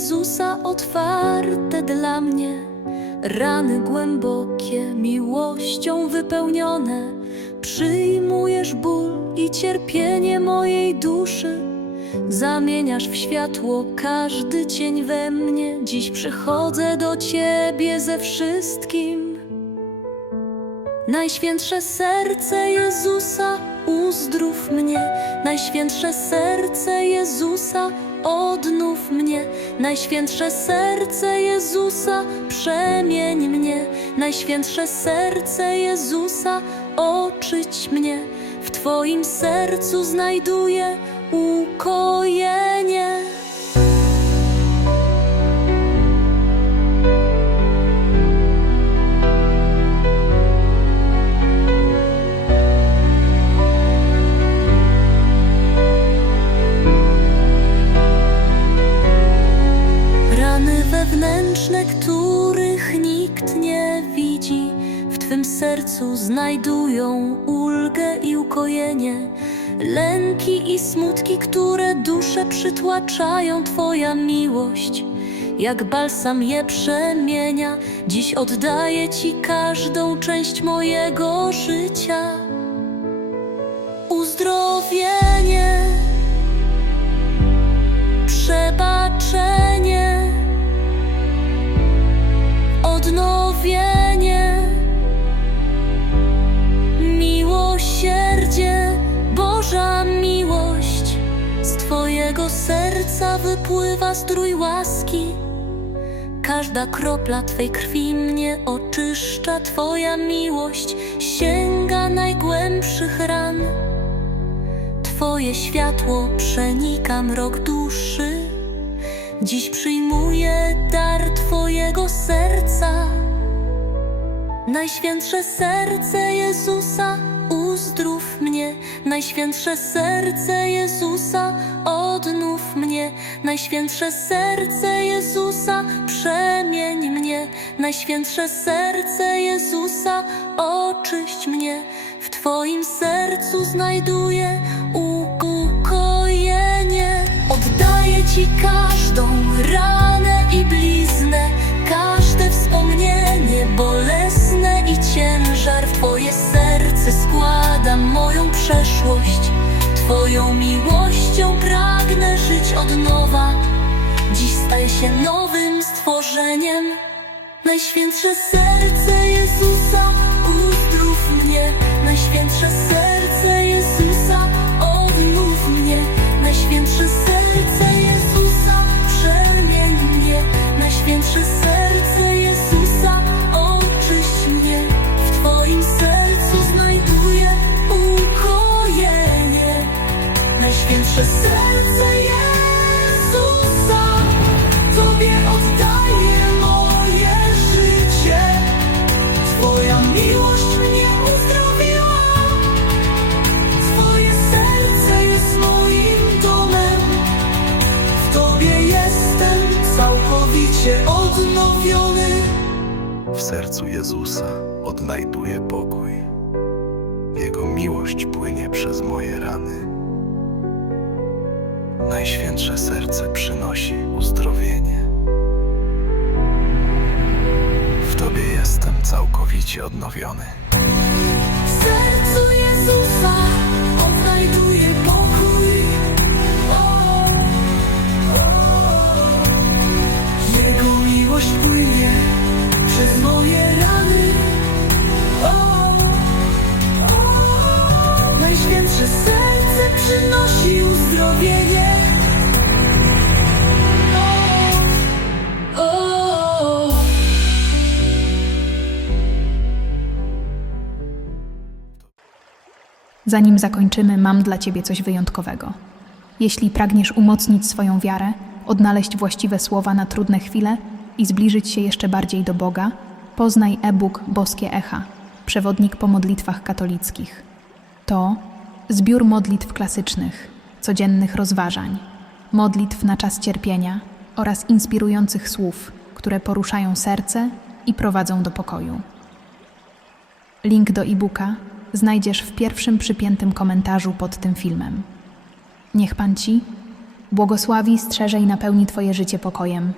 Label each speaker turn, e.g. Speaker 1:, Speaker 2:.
Speaker 1: Jezusa otwarte dla mnie, rany głębokie, miłością wypełnione. Przyjmujesz ból i cierpienie mojej duszy, zamieniasz w światło każdy cień we mnie. Dziś przychodzę do Ciebie ze wszystkim. Najświętsze serce Jezusa, uzdrów mnie. Najświętsze serce Jezusa, odnów mnie. Najświętsze serce Jezusa, przemień mnie. Najświętsze serce Jezusa, oczyść mnie. W Twoim sercu znajduję ukojenie. Wewnętrzne, których nikt nie widzi, w Twym sercu znajdują ulgę i ukojenie. Lęki i smutki, które duszę przytłaczają, Twoja miłość, jak balsam je przemienia. Dziś oddaję Ci każdą część mojego życia. Uzdrowienie przebaczenie, serca wypływa strój łaski. Każda kropla Twej krwi mnie oczyszcza, Twoja miłość sięga najgłębszych ran. Twoje światło przenika mrok duszy. Dziś przyjmuję dar Twojego serca. Najświętsze serce Jezusa, uzdrów mnie. Najświętsze serce Jezusa, odnów mnie. Najświętsze serce Jezusa, przemień mnie. Najświętsze serce Jezusa, oczyść mnie. W Twoim sercu znajduję ukojenie. Oddaję Ci każdą ranę i bliznę, każde wspomnienie bolesne Twoją miłością pragnę żyć od nowa. Dziś staję się nowym stworzeniem. Najświętsze serce Jezusa, uzdrów mnie. Najświętsze serce całkowicie odnowiony.
Speaker 2: W sercu Jezusa odnajduję pokój. Jego miłość płynie przez moje rany. Najświętsze serce przynosi uzdrowienie. W Tobie jestem całkowicie odnowiony.
Speaker 1: W sercu Jezusa moje rany. Najświętsze serce przynosi uzdrowienie.
Speaker 3: Zanim zakończymy, mam dla Ciebie coś wyjątkowego. Jeśli pragniesz umocnić swoją wiarę, odnaleźć właściwe słowa na trudne chwile i zbliżyć się jeszcze bardziej do Boga, poznaj e-book Boskie Echa, przewodnik po modlitwach katolickich. To zbiór modlitw klasycznych, codziennych rozważań, modlitw na czas cierpienia oraz inspirujących słów, które poruszają serce i prowadzą do pokoju. Link do e-booka znajdziesz w pierwszym przypiętym komentarzu pod tym filmem. Niech Pan Ci błogosławi, strzeże i napełni Twoje życie pokojem